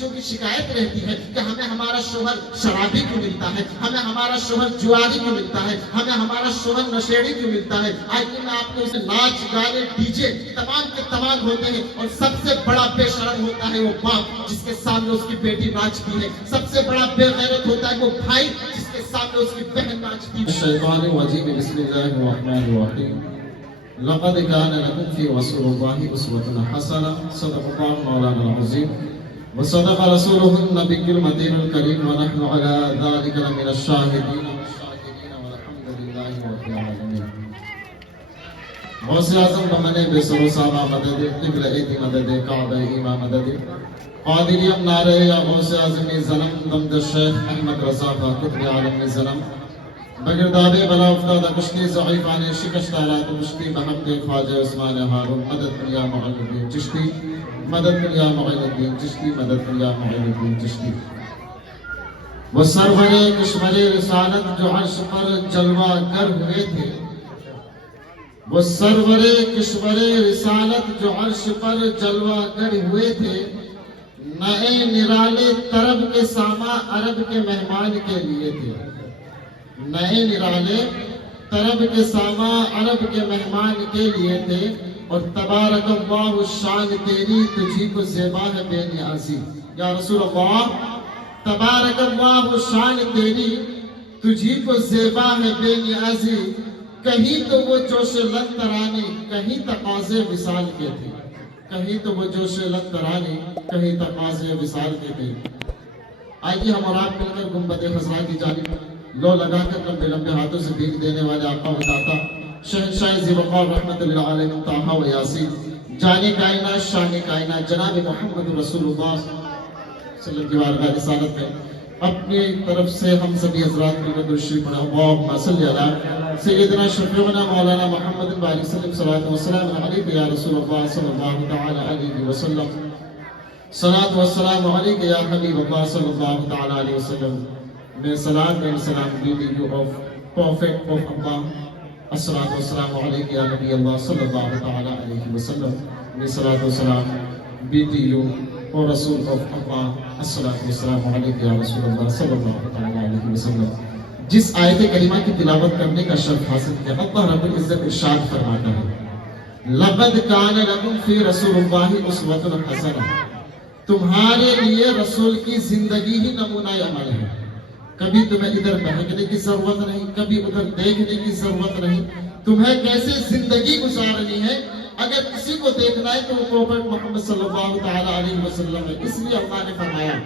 کی شکایت رہتی ہے کہ ہمیں ہمارا شوہر شرابی کیوں ملتا ہے، ہمیں ہمارا شوہر جواری کیوں ملتا ہے، ہمیں ہمارا شوہر نشیڑی کیوں ملتا ہے۔ آئیے میں آپ کو اسے ناچ گانے ڈی جے تمام کے تمام ہوتے ہیں، اور سب سے بڑا بے شرم ہوتا ہے وہ باپ جس کے سامنے اس کی بیٹی ناچتی ہے، سب سے بڑا بے غیرت ہوتا ہے وہ بھائی جس کے سامنے اس کی بہن ناچتی ہے۔ الشیطان الرجیم، بسم اللہ الرحمن الرحیم۔ لقد كان لكم في رسول الله أسوة حسنة، صدق الله مولانا العظيم وصدق رسوله النبي المتين الكريم، ونحن على ذلك لمن الشاهدين والشاكرين، والحمد لله رب العالمين۔ غوث اعظم بمن بسر صحابہ مدد، قبلہ ایدی مدد، کعبہ ایمہ مدد، قادریم نعرہ یا غوث اعظمی ظلم، دمد الشیخ احمد رضا قطب عالم ظلم، بگرداب بلا افتاد کشتی ضعیفان شکست آلات مشتی، بحمد خواجہ عثمان ہارون، مدد یا معین الدین چشتی، مدد یا معین الدین چشتی، مدد یا معین الدین چشتی۔ وہ سرور کشور رسالت جو عرش پر جلوہ گر ہوئے تھے، وہ سرور کشور رسالت جو عرش پر جلوہ گر ہوئے تھے، نئے نرالے طرب کے ساماں عرب کے مہمان کے لیے تھے، نئے نرالے طرب کے ساماں عرب کے مہمان کے لیے تھے، اور تبارک اللہ شان تیری تجھی کو زیبا ہے بے نیازی۔ یا رسول اللہ تبارک اللہ شان تیری تجھی کو زیبا ہے بے نیازی، کہیں تو وہ جوش لن ترانی کہیں تقاضے وصال کے تھے، کہیں تو وہ جوش لن ترانی کہیں تقاضے وصال کے تھے۔ آئیے ہم اور آپ مل کر گنبد خضرا کی جانب لو لگا کر لمبے لمبے ہاتھوں سے بھیک دینے والے آقا و داتا شہنشاہ ذی وقار رحمت للعالمین طٰہٰ و یاسین، جان کائنات شان کائنات جناب محمد رسول اللہ صلی اللہ علیہ وسلم کی رسالت میں اپنی طرف سے ہم سبھی حضرات کو درود شریف پڑھیں۔ اللہم صلی علی سیدنا شفیعنا مولانا محمد وعلیہ وسلم، صلاۃ و سلام علیک یا رسول اللہ صلی اللہ تعالی علیہ وسلم، صلاۃ و سلام علیک یا حبیب اللہ صلی اللہ تعالی علیہ وسلم۔ May salat and salam be with you of Prophet of Allah. As-salatu was-salamu alayka ya Nabi Allah sallallahu ta'ala alayhi wa sallam. May salat was-salam be to you, O Rasul of Allah. As-salatu was-salamu alayka ya Rasul Allah sallallahu ta'ala alayhi wa sallam۔ جس آیت کریمہ کی تلاوت کرنے کا شرف حاصل کیا، اللہ رب العزت ارشاد فرماتا ہے لَقَدْ كَانَ لَكُمْ فِي رَسُولِ اللَّهِ أُسْوَةٌ حَسَنَةٌ، تمہارے لیے رسول کی زندگی ہی نمونہ عمل ہے۔ کبھی تمہیں ادھر بہکنے کی ضرورت نہیں، کبھی ادھر دیکھنے کی ضرورت نہیں، تمہیں کیسے زندگی گزارنی ہے اگر کسی کو دیکھنا ہے تو وہ پروفیٹ محمد صلی اللہ تعالی علیہ وسلم ہے۔ اس لیے اللہ نے فرمایا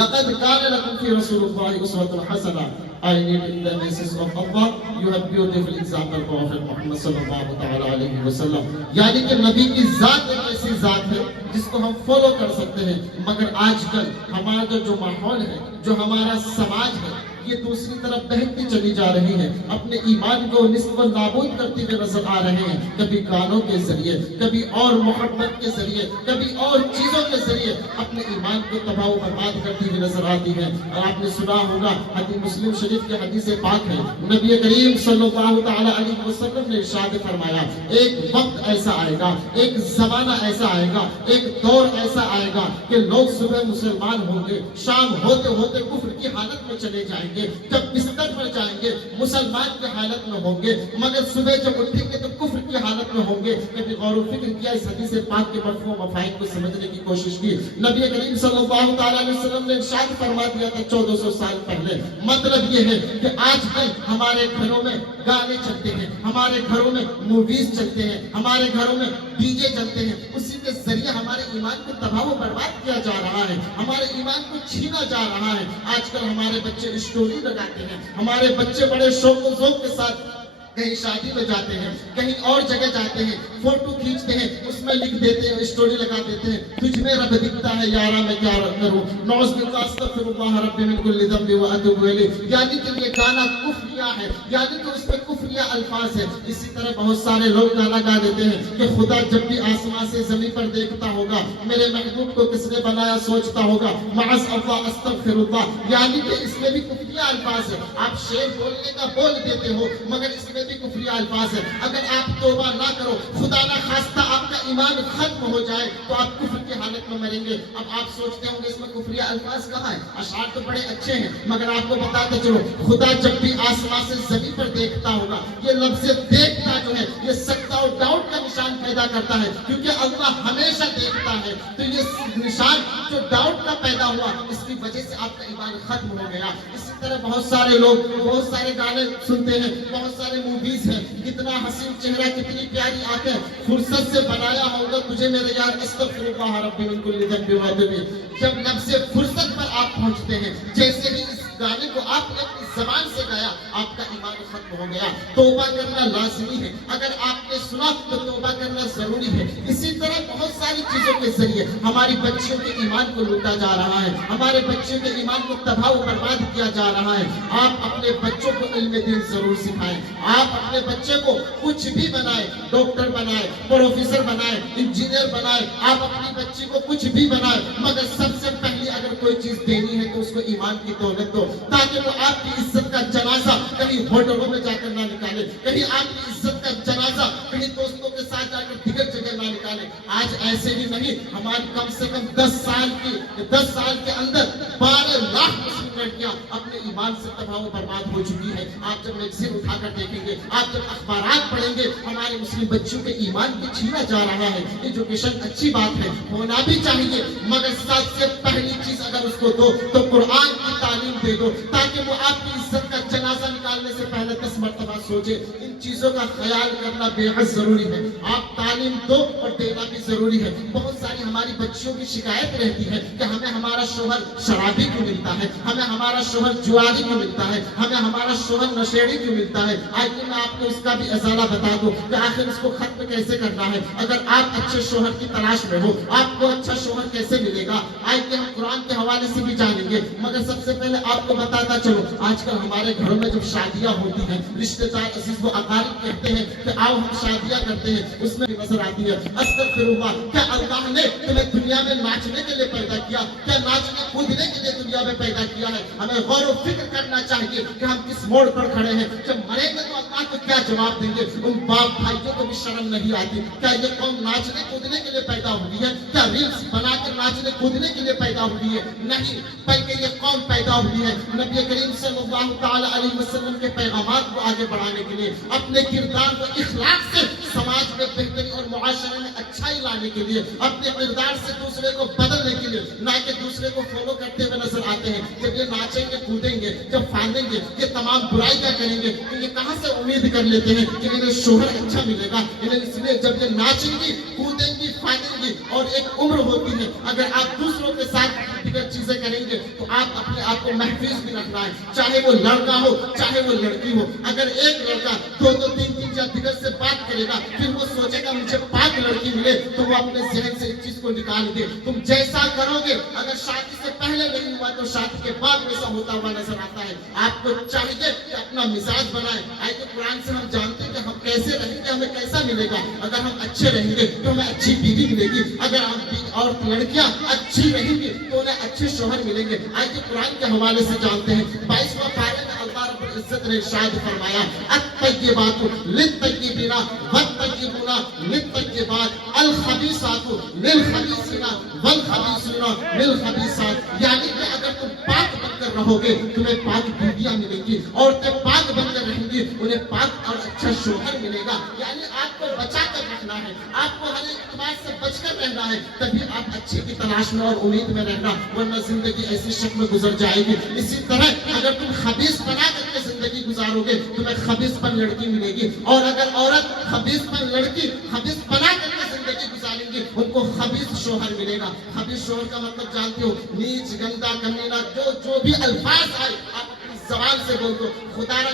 لَقَدْ كَانَ لَكُمْ فِي رَسُولِ اللَّهِ أُسْوَةٌ حَسَنَةٌ۔ I need in the basis of Allah, you have beautiful example Prophet Muhammad صلی اللہ تعالی علیہ وسلم۔ یعنی کہ نبی کی ذات ایک ایسی ذات ہے جس کو ہم فالو کر سکتے ہیں، مگر آج کل ہمارا جو ماحول ہے، جو ہمارا سماج ہے، یہ دوسری طرف بہتی چلی جا رہی ہے، اپنے ایمان کو نصف و نابود کرتے ہوئے نظر آ رہے ہیں، کبھی گانوں کے ذریعے، کبھی اور محبت کے ذریعے، کبھی اور چیزوں کے ذریعے اپنے ایمان کو تباہ و برباد کرتی ہوئی نظر آتی ہے۔ اور آپ نے سنا ہوگا حدیث مسلم شریف کی حدیث پاک ہے، نبی کریم صلی اللہ تعالی علیہ وسلم نے ارشاد فرمایا ایک وقت ایسا آئے گا، ایک زمانہ ایسا آئے گا، ایک دور ایسا آئے گا کہ لوگ صبح مسلمان ہوں گے، شام ہوتے ہوتے کفر کی حالت میں چلے جائیں گے، جب بستر پر جائیں گے مسلمان کی حالت میں ہوں گے، مگر صبح جب اٹھیں گے تو کفر کی حالت میں ہوں گے۔ کبھی غور و فکر کیا اس حدیث پاک کے مفہوم و مفاہیم کو سمجھنے کی کوشش کی؟ نبی کریم صلی اللہ تعالی علیہ وسلم نے ارشاد فرما دیا تھا 1400 سال پہلے، مطلب یہ ہے کہ آج کل ہمارے گھروں میں گانے چلتے ہیں، ہمارے گھروں میں موویز چلتے ہیں، ہمارے گھروں میں ڈی جے چلتے ہیں، اسی کے ذریعے ہمارے ایمان کو تباہ و برباد کیا جا رہا ہے، ہمارے ایمان کو چھینا جا رہا ہے۔ آج کل ہمارے بچے اسٹوری لگاتے ہیں، ہمارے بچے بڑے شوق و ذوق کے ساتھ کہیں شادی میں جاتے ہیں، کہیں اور جگہ جاتے ہیں، فوٹو کھینچتے ہیں، اس میں لکھ دیتے ہیں، اسٹوری لگا دیتے ہیں تجھ میں رب دکھتا ہے یارا میں کیا کروں، نعوذ باللہ استغفر اللہ رب من کل ذنب واتوب الیہ۔ یعنی کہ یہ گانا کفریہ ہے، یعنی کہ اس میں کفریہ الفاظ ہے۔ اسی طرح بہت سارے لوگ گانا گا دیتے ہیں کہ خدا جب بھی آسمان سے زمین پر دیکھتا ہوگا میرے محبوب کو کس نے بنایا سوچتا ہوگا، معاذ اللہ استغفر اللہ، یعنی کہ اس میں بھی کفریہ الفاظ ہے۔ آپ شعر بولنے کا بول دیتے ہو مگر اس میں भी कुफरी अल्फाज है। अगर आप तौबा ना करो, खुदा ना खास्ता आपका ईमान खत्म हो जाए तो आप कुफर की हालत में मरेंगे। अब आप सोचते होंगे इसमें कुफरी अल्फाज कहाँ है, अशार तो बड़े अच्छे हैं, मगर आपको बताते चलो खुदा जब भी आसमान से जमीन पर देखता होगा, ये लफ्ज़ देखता जो है ये सकता और डाउट का निशान पैदा करता है, क्योंकि अल्लाह हमेशा देखता है। तो ये निशान जो डाउट का पैदा हुआ, इसकी वजह से आपका ईमान खत्म हो गया। इसी तरह बहुत सारे लोग बहुत सारे गाने सुनते हैं, बहुत सारे मूवीज हैं, कितना हसीन चेहरा, कितनी प्यारी आंखें, फुर्सत से बनाया होगा तुझे मेरे यार, अस्तगफिरुल्लाह रब्बी मिन कुल्ली ज़ंबि व अदबी। जब लफ्ज़ फुर्सत पर आप पहुंचते हैं, जैसे ही इस गाने को आपने अपनी जबान से गाया, आपका ईमान खत्म हो गया। तौबा करना लाजमी है, अगर आपने सुना तो तौबा करना जरूरी है। इसी तरह बहुत सारी चीजों के जरिए हमारी बच्चियों के ईमान को लूटा जा रहा है, हमारे बच्चियों के ईमान को तबाह और बर्बाद किया जा रहा है। आप अपने बच्चों को इल्म दीन जरूर सिखाएं, आप अपने बच्चे को कुछ भी बनाए, डॉक्टर बनाए, प्रोफेसर बनाए, इंजीनियर बनाए, आप अपनी बच्ची को कुछ भी बनाए, मगर सबसे पहले अगर कोई चीज देनी है तो उसको ईमान की दौलत दो, ताकि वो आपकी इज्जत का जनाजा कहीं होटलों में जाकर ना निकाले, कहीं आपकी इज्जत का जनाजा कहीं दोस्तों के साथ जाकर दिगर जगह ना निकाले। आज ऐसे ही नहीं, हमारी कम से कम 10 साल के अंदर 12 लाख मुस्लिम लड़कियां अपने ईमान से तबाह और बर्बाद हो चुकी है। आप जब मैगजीन उठाकर देखेंगे, आप जब अखबारात पढ़ेंगे, हमारे मुस्लिम बच्चों के ईमान को छीना जा रहा है। एजुकेशन अच्छी बात है, होना भी चाहिए, मगर सबसे पहली चीज अगर उसको दो तो कुरान की तालीम दे दो, ताकि वो आपकी इज्जत का जनाजा निकालने से पहले 10 मरतबा सोचे। इन चीजों का ख्याल करना बेहद जरूरी है। आप तालीम दो और देना भी जरूरी है। बहुत सारी हमारी बच्चियों की शिकायत रहती है कि हमें हमारा शोहर शराबी क्यों मिलता है, हमें हमारा शोहर जुआरी क्यों मिलता है, हमें हमारा शोहर नशेड़ी क्यों मिलता है। आइए मैं आपको इसका भी अजाला बता दूं कि आखिर इसको खत्म कैसे करना है। अगर आप अच्छे शोहर की तलाश में हो, आपको अच्छा शोहर कैसे मिलेगा, आइए हम कुरान के हवाले से भी जानेंगे। मगर सबसे पहले आपको बताता चलो, आजकल हमारे घरों में जब शादियां होती हैं, रिश्तेदार अजीज व अकारिब कहते हैं कि आओ हम शादियां करते हैं, उसमें भी नजर आती है अस्तगफिरुल्लाह, क्या अल्लाह ने तुम्हें दुनिया में नाचने के लिए पैदा किया, क्या नाचने कूदने के लिए दुनिया में पैदा किया है। हमें गौर व फिक्र करना चाहिए कि हम किस मोड़ पर खड़े हैं। जब मरेंगे तो अल्लाह को क्या जवाब देंगे। उन बाप भाइयों को भी शर्म नहीं आती, क्या ये कौम नाचने कूदने के लिए पैदा हुई है, क्या रील्स बनाकर नाचने कूदने के लिए पैदा हुई है? नहीं, बल्कि ये कौम पैदा हुई है नबी करीम सल्लल्लाहु तआला अलैहि वसल्लम के पैगामात को आगे बढ़ाने के लिए, अपने किरदार को इखलाक से समाज में बेहतरी और मुआशरे में अच्छाई लाने के लिए, अपने किरदार से दूसरे को बदलने के लिए, ना कि दूसरे को फॉलो करते हुए नजर आते हैं। जब ये नाचेंगे कूदेंगे, जब फांदेंगे, ये तमाम बुराई क्या करेंगे, तो ये कहां से उम्मीद कर लेते हैं कि इन्हें शोहर अच्छा मिलेगा। इन्हें इसलिए जब ये नाचेंगी कूदेंगी फांदेंगी और एक उम्र होती है, अगर आप दूसरों के साथ दिगर चीजें करेंगे तो आप अपने आप को महफूज भी रखना है, चाहे वो लड़का हो चाहे वो लड़की हो। अगर एक लड़का 2-2 3-3 या दिगर से बात करेगा, फिर वो सोचेगा मुझे 5 लड़की मिले, तो वो अपने जहन से इस चीज को निकाल दे। तुम जैसा करोगे, अगर शादी से पहले नहीं हुआ तो शादी के बाद वैसा होता हुआ नजर आता है। आपको चाहिए कि अपना मिजाज बनाए। आइए कुरान से हम जानते हैं कि हम कैसे रहेंगे, हमें कैसा मिलेगा। अगर हम अच्छे रहेंगे तो हमें अच्छी बीवी मिलेगी, अगर हम और लड़कियां अच्छी रहेंगी तो उन्हें अच्छे शोहर मिलेंगे। आइए कुरान के हवाले से जानते हैं। 22वां पारे में अल्लाह रब्बुल इज्जत ने इरशाद फरमाया, अत्तय्यिबातु लित्तय्यिबीना वत्तय्यिबूना लित्तय्यिबात अल-खबीसातु लिल-खबीसीना वल-खबीसूना लिल-खबीसात। यानी कि अगर तुम पाक बनकर रहोगे तुम्हें पाक बीवियां मिलेंगी, औरतें पाक बनकर रहेंगी उन्हें पाक और अच्छा शोहर मिलेगा। यानी आपको बचा कर रखना है, आपको हर इत्मीनान से बचकर रहना है, तभी आप अच्छे की तलाश में और उम्मीद में रहना, वरना जिंदगी ऐसी शक्ल में गुजर जाएगी। इसी तरह अगर तुम खबीस बना करके जिंदगी गुजारोगे तुम्हें खबीसपन लड़की मिलेगी, और अगर औरत खबीसपन लड़की खबीस बना करके जिंदगी गुजारेंगी उनको खबीस शोहर मिलेगा। खबीस शोहर का मतलब जानते हो, नीच गंदा कमीना, जो भी अल्फाज आए आप अपनी जबान से बोल दो। खुदारा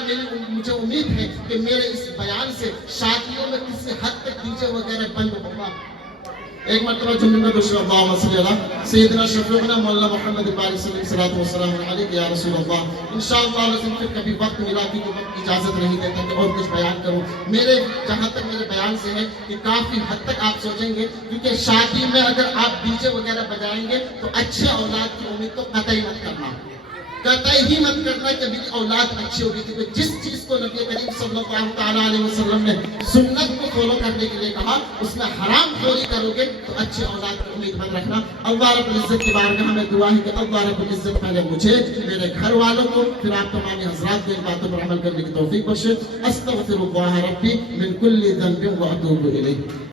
मुझे उम्मीद है कि मेरे इस बयान से शादियों में किसी हद तक डीजे वगैरह बंद होगा। एक मरतबा जुम्मे सैयदना शफीउना मौलाना मोहम्मद इकबाल सल्लल्लाहु अलैहि वसल्लम या रसूल अल्लाह, इंशाअल्लाह लेकिन फिर कभी वक्त मिला कि वक्त इजाजत नहीं देता कि और कुछ बयान करूं। मेरे जहां तक मेरे बयान से है कि काफी हद तक आप सोचेंगे, क्योंकि शादी में अगर आप डीजे वगैरह बजाएंगे तो अच्छे औलाद की उम्मीद तो कतई मत करना। قطعی ہی مت کرنا کہ میری اولاد اچھی ہوگی تھی. جس چیز کو نبی کریم صلی اللہ تعالیٰ علیہ وسلم نے سنت کو فالو کرنے کے لیے کہا اس میں حرام خوری کرو گے تو اچھی اولاد کی امید مت رکھنا. اللہ رب العزت کی بارگاہ میں دعا ہے کہ اللہ رب العزت پہلے مجھے میرے گھر والوں کو پھر آپ تمام حضرات کو ان باتوں پر عمل کرنے کی توفیق بخشے. استغفر اللہ ربی من کل ذنب واتوب الیہ.